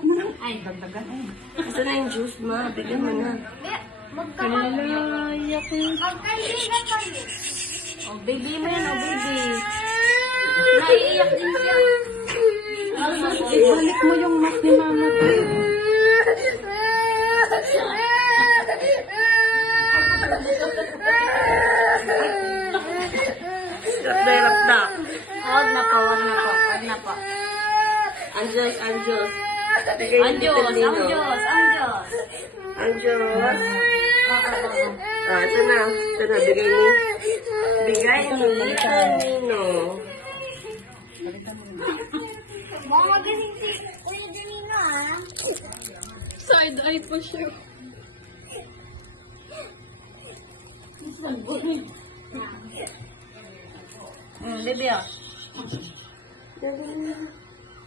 Hawak mo lang. Ay, dagdagan. Asa na yung juice, ma? Bigyan mo na. Iyak yun. Magkaibigan kayo. Oh, baby mo yan, oh, baby. Naiiyak din siya. Ibalik mo yung mat ni mama. Direct na. Huwag na po, huwag na po, huwag na po. Anjos, Anjos. Bigay ni Anjos, Vitalino. Anjos, Anjos. Anjos. Ito na. Ito na, bigay ni. Bigay ni Vitalino. Mga magaling si Kuya Danilo, ah. Side-eye pa siya. Baby, oh.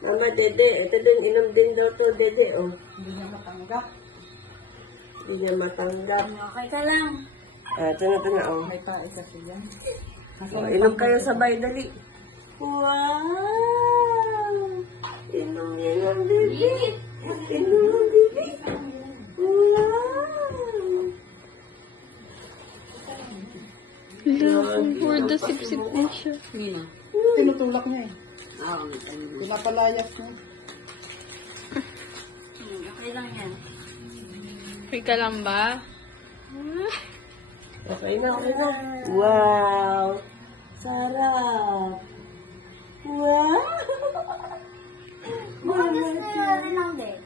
Mama, Dede. Ito din, inom din daw to, Dede. Oh. Hindi niya matanggap. Hindi niya matanggap. Okay ka lang. Ito na, oh. May tae kasi yan. Oh, inom kayo sabay, dali. Wow! Inom yan ang bibi. Inom ang bibi. Wow! For the sip-sip din siya. Tinutulak niya eh. Pinapalayas niya. Okay lang yan. Okay ka lang ba? Okay na, okay na. Wow! Sarap! Wow! Mukhang gusto na rin lang din.